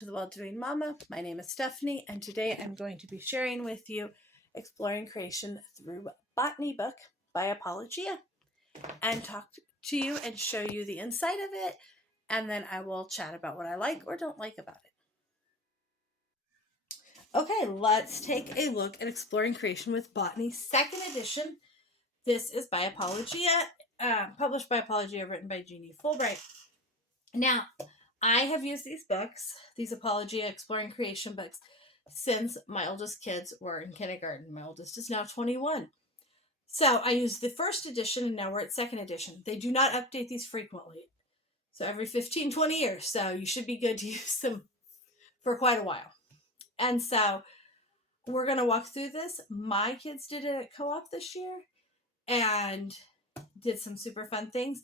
To the Well-Doing Mama. My name is Stephanie, and today I'm going to be sharing with you Exploring Creation Through Botany book by Apologia, and talk to you and show you the inside of it, and then I will chat about what I like or don't like about it. Okay, let's take a look at Exploring Creation with Botany, second edition. This is by Apologia, published by Apologia, written by Jeannie Fulbright. Now, I have used these books, these Apologia Exploring Creation books, since my oldest kids were in kindergarten. My oldest is now 21. So I used the first edition, and now we're at second edition. They do not update these frequently. So every 15, 20 years. So you should be good to use them for quite a while. And so we're going to walk through this. My kids did it at co-op this year and did some super fun things.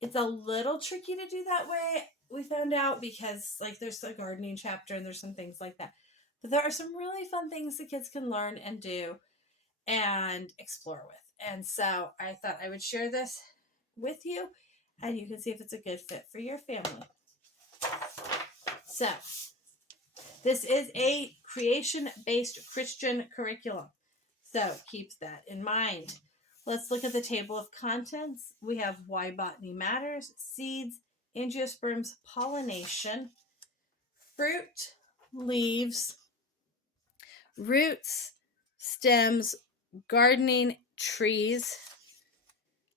It's a little tricky to do that way, we found out, because there's a gardening chapter and there's some things like that. But there are some really fun things the kids can learn and do and explore with. And so I thought I would share this with you, and you can see if it's a good fit for your family. So this is a creation-based Christian curriculum. So keep that in mind. Let's look at the table of contents. We have why botany matters, seeds, angiosperms, pollination, fruit, leaves, roots, stems, gardening, trees,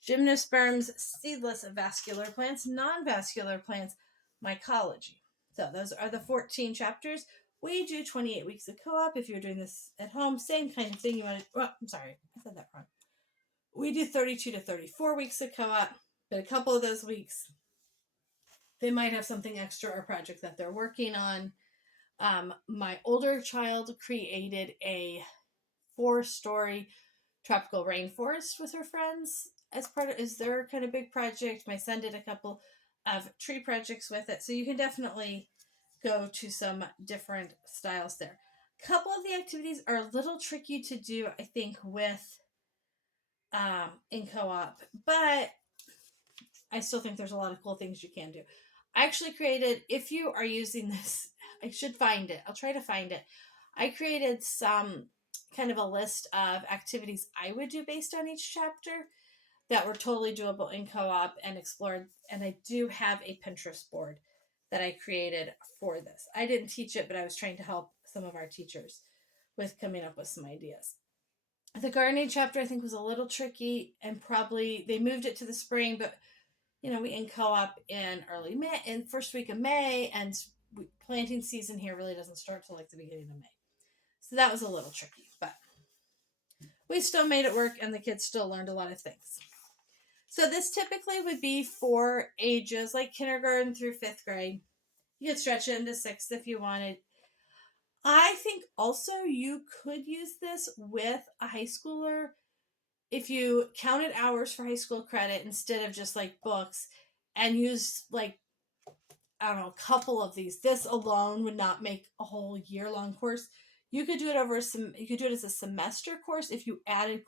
gymnosperms, seedless vascular plants, non-vascular plants, mycology. So those are the 14 chapters. We do 28 weeks of co-op. If you're doing this at home, same kind of thing. You want to, well, I'm sorry, I said that wrong. We do 32 to 34 weeks of co-op, but a couple of those weeks, they might have something extra or project that they're working on. My older child created a 4-story tropical rainforest with her friends as part of is their kind of big project. My son did a couple of tree projects with it. So you can definitely go to some different styles there. A couple of the activities are a little tricky to do, I think, with in co-op, but I still think there's a lot of cool things you can do. I actually created, if you are using this, I should find it. I'll try to find it. I created some kind of a list of activities I would do based on each chapter that were totally doable in co-op and explored. And I do have a Pinterest board that I created for this. I didn't teach it, but I was trying to help some of our teachers with coming up with some ideas. The gardening chapter, I think, was a little tricky, and probably they moved it to the spring, but we in co-op in early May, in first week of May, and planting season here really doesn't start till the beginning of May. So that was a little tricky, but we still made it work, and the kids still learned a lot of things. So this typically would be for ages like kindergarten through 5th grade. You could stretch it into 6th if you wanted. I think also you could use this with a high schooler if you counted hours for high school credit instead of just books, and use I don't know, a couple of these. This alone would not make a whole year-long course. You could do it you could do it as a semester course if you added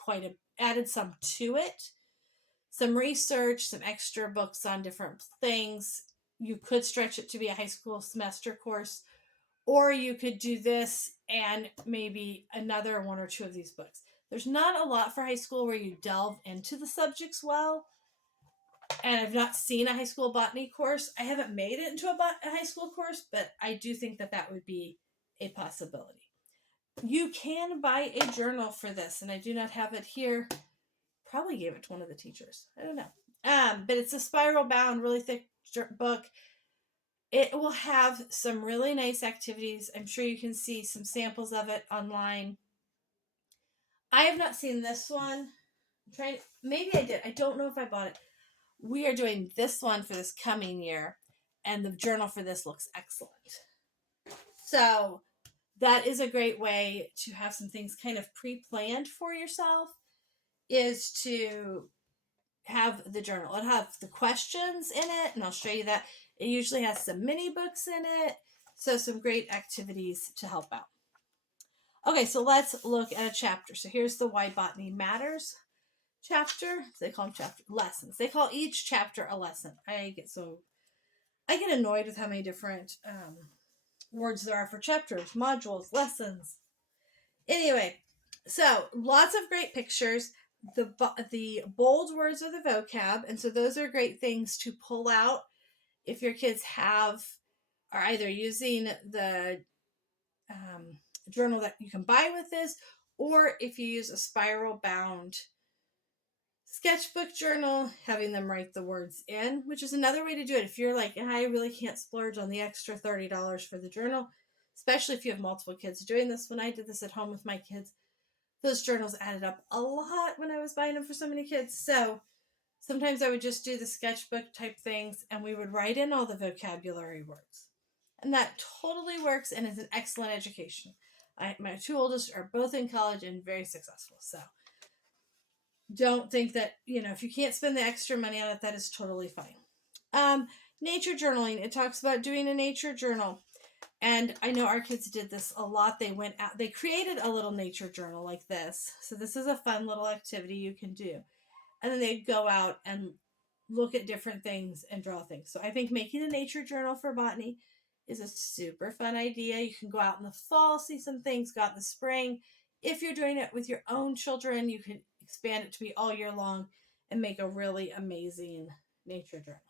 some to it. Some research, some extra books on different things. You could stretch it to be a high school semester course, or you could do this and maybe another 1 or 2 of these books. There's not a lot for high school where you delve into the subjects well, and I've not seen a high school botany course. I haven't made it into a high school course, but I do think that would be a possibility. You can buy a journal for this, and I do not have it here. Probably gave it to one of the teachers. I don't know. But it's a spiral bound, really thick book. It will have some really nice activities. I'm sure you can see some samples of it online. I have not seen this one. Maybe I did. I don't know if I bought it. We are doing this one for this coming year, and the journal for this looks excellent. So that is a great way to have some things kind of pre-planned for yourself, is to have the journal. It'll have the questions in it, and I'll show you that. It usually has some mini books in it, so some great activities to help out. Okay, so let's look at a chapter. So here's the Why Botany Matters chapter. They call them chapter lessons. They call each chapter a lesson. I get annoyed with how many different words there are for chapters, modules, lessons. Anyway, so lots of great pictures. The bold words are the vocab, and so those are great things to pull out if your kids are either using the journal that you can buy with this, or if you use a spiral bound sketchbook journal, having them write the words in, which is another way to do it. If you're like, I really can't splurge on the extra $30 for the journal, especially if you have multiple kids doing this. When I did this at home with my kids, those journals added up a lot when I was buying them for so many kids. So sometimes I would just do the sketchbook type things and we would write in all the vocabulary words. And that totally works and is an excellent education. My two oldest are both in college and very successful. So don't think that, if you can't spend the extra money on it, that is totally fine. Nature journaling. It talks about doing a nature journal. And I know our kids did this a lot. They went out, they created a little nature journal like this. So this is a fun little activity you can do. And then they'd go out and look at different things and draw things. So I think making a nature journal for botany is a super fun idea. You can go out in the fall, see some things, go out in the spring. If you're doing it with your own children, you can expand it to be all year long and make a really amazing nature journal.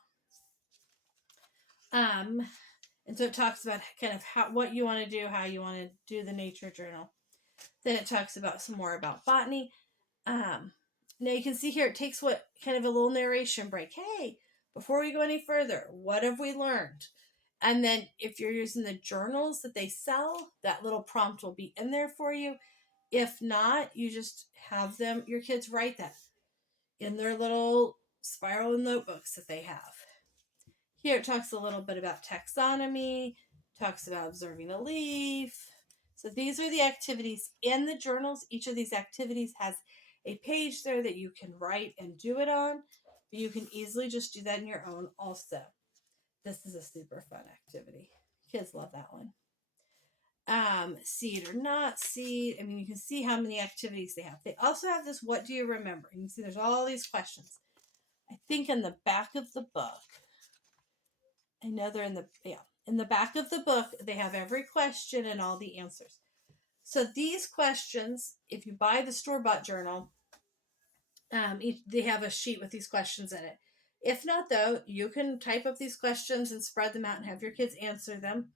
And so it talks about kind of what you want to do, how you want to do the nature journal. Then it talks about some more about botany. Now you can see here it takes what kind of a little narration break. Hey, before we go any further, what have we learned? And then if you're using the journals that they sell, that little prompt will be in there for you. If not, you just have your kids write that in their little spiral notebooks that they have. Here it talks a little bit about taxonomy, talks about observing a leaf. So these are the activities in the journals. Each of these activities has a page there that you can write and do it on. But you can easily just do that in your own also. This is a super fun activity. Kids love that one. Seed or not seed. I mean, you can see how many activities they have. They also have this, what do you remember? You can see there's all these questions. I think in the back of the book, I know they're in the back of the book, they have every question and all the answers. So these questions, if you buy the store-bought journal, they have a sheet with these questions in it. If not, though, you can type up these questions and spread them out and have your kids answer them.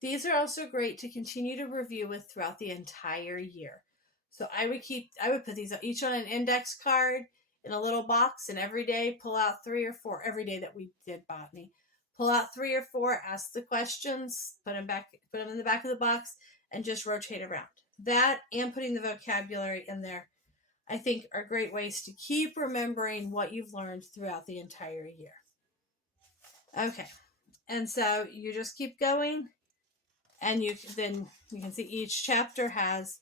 These are also great to continue to review with throughout the entire year. So I would put these each on an index card in a little box, and every day pull out 3 or 4, every day that we did botany. Pull out 3 or 4, ask the questions, put them in the back of the box, and just rotate around. That and putting the vocabulary in there, I think, are great ways to keep remembering what you've learned throughout the entire year. Okay, and so you just keep going, and you can see each chapter has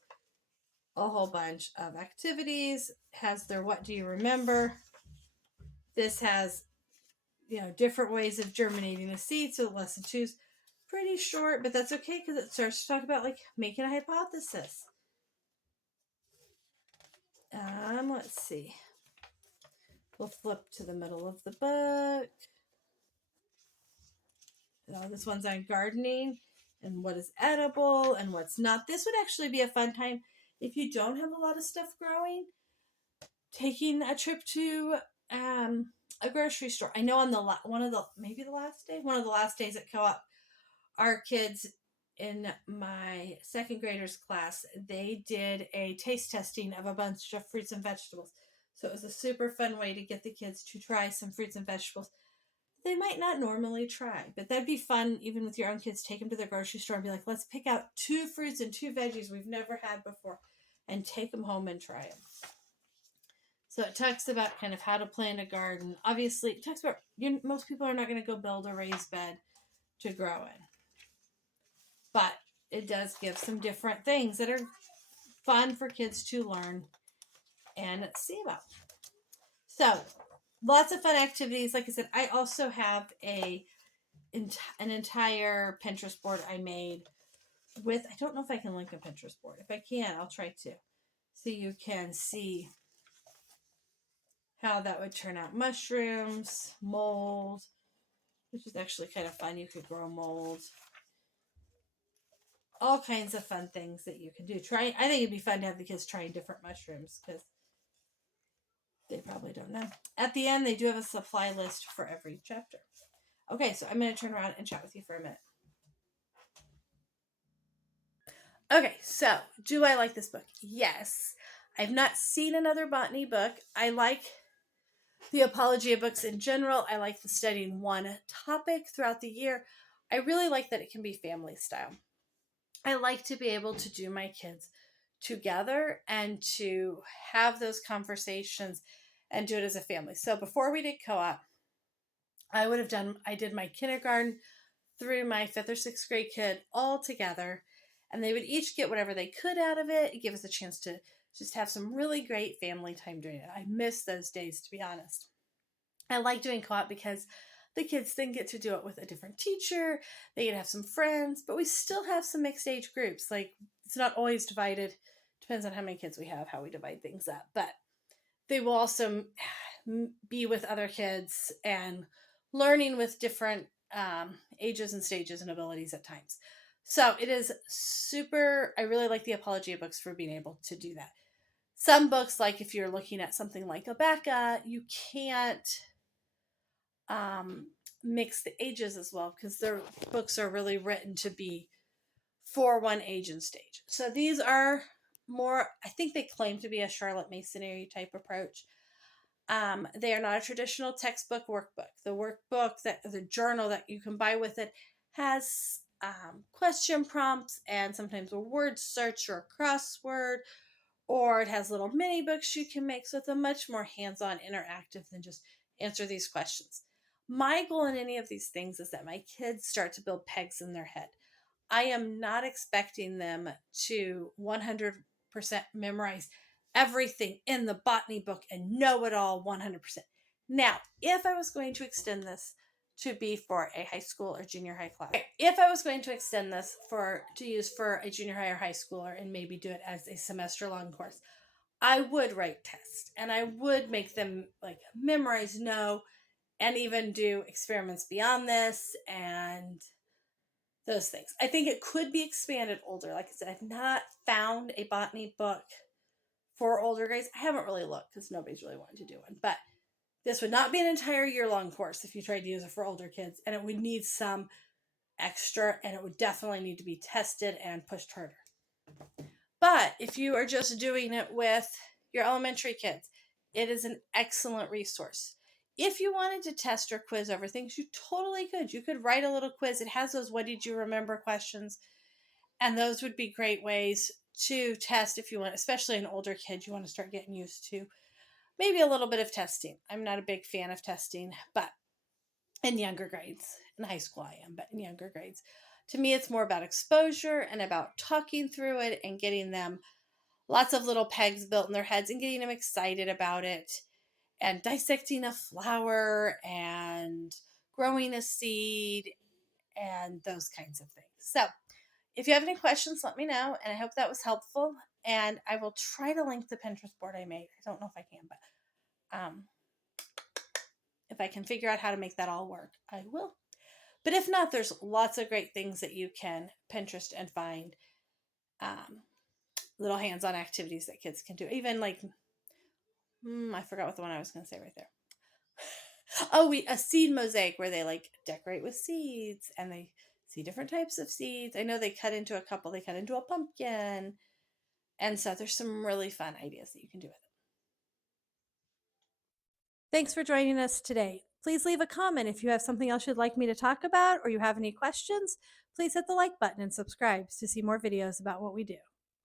a whole bunch of activities, has their what do you remember. This has different ways of germinating a seed. So lesson 2 is pretty short, but that's okay because it starts to talk about like making a hypothesis. Let's see. We'll flip to the middle of the book. This one's on gardening and what is edible and what's not. This would actually be a fun time if you don't have a lot of stuff growing. Taking a trip to a grocery store. I know on one of the last days at co-op, our kids in my second graders class, they did a taste testing of a bunch of fruits and vegetables. So it was a super fun way to get the kids to try some fruits and vegetables they might not normally try. But that'd be fun, even with your own kids. Take them to the grocery store and be like, let's pick out 2 fruits and 2 veggies we've never had before and take them home and try them. So it talks about kind of how to plant a garden. Obviously, it talks about most people are not going to go build a raised bed to grow in. But it does give some different things that are fun for kids to learn and see about. So, lots of fun activities. Like I said, I also have an entire Pinterest board I made with, I don't know if I can link a Pinterest board. If I can, I'll try to. So you can see how that would turn out. Mushrooms, mold, which is actually kind of fun. You could grow mold. all kinds of fun things that you can do. I think it'd be fun to have the kids trying different mushrooms because they probably don't know. At the end, they do have a supply list for every chapter. Okay, so I'm going to turn around and chat with you for a minute. Okay, so do I like this book? Yes. I've not seen another botany book. I like the Apologia books in general. I like the studying one topic throughout the year. I really like that it can be family style. I like to be able to do my kids together and to have those conversations and do it as a family. So before we did co-op, I did my kindergarten through my 5th or 6th grade kid all together, and they would each get whatever they could out of it. It gave us a chance to just have some really great family time doing it. I miss those days, to be honest. I like doing co-op because the kids then get to do it with a different teacher. They get to have some friends, but we still have some mixed age groups. Like, it's not always divided. Depends on how many kids we have, how we divide things up. But they will also be with other kids and learning with different ages and stages and abilities at times. So it is super, I really like the Apologia books for being able to do that. Some books, like if you're looking at something like Abeka, you can't mix the ages as well because their books are really written to be for one age and stage. So these are more, I think they claim to be a Charlotte Masonry type approach. They are not a traditional textbook workbook. The workbook, the journal that you can buy with it, has question prompts and sometimes a word search or a crossword, or it has little mini books you can make. So it's a much more hands-on interactive than just answer these questions. My goal in any of these things is that my kids start to build pegs in their head. I am not expecting them to 100% memorize everything in the botany book and know it all 100%. Now, if I was going to extend this to be for a high school or junior high class, if I was going to extend this to use for a junior high or high schooler and maybe do it as a semester long course, I would write tests and I would make them like memorize, know, and even do experiments beyond this and those things. I think it could be expanded older. Like I said, I've not found a botany book for older grades. I haven't really looked because nobody's really wanted to do one. But this would not be an entire year-long course if you tried to use it for older kids. And it would need some extra, and it would definitely need to be tested and pushed harder. But if you are just doing it with your elementary kids, it is an excellent resource. If you wanted to test or quiz over things, you totally could. You could write a little quiz. It has those what did you remember questions. And those would be great ways to test if you want, especially an older kid, you want to start getting used to maybe a little bit of testing. I'm not a big fan of testing, but in younger grades, in high school I am, but in younger grades, to me it's more about exposure and about talking through it and getting them lots of little pegs built in their heads and getting them excited about it and dissecting a flower and growing a seed and those kinds of things. So if you have any questions, let me know, and I hope that was helpful. And I will try to link the Pinterest board I made. I don't know if I can, but if I can figure out how to make that all work, I will. But if not, there's lots of great things that you can Pinterest and find little hands-on activities that kids can do. Even like, I forgot what the one I was going to say right there. Oh, a seed mosaic where they like decorate with seeds and they see different types of seeds. I know they cut into a pumpkin. And so there's some really fun ideas that you can do with it. Thanks for joining us today. Please leave a comment if you have something else you'd like me to talk about or you have any questions. Please hit the like button and subscribe to see more videos about what we do.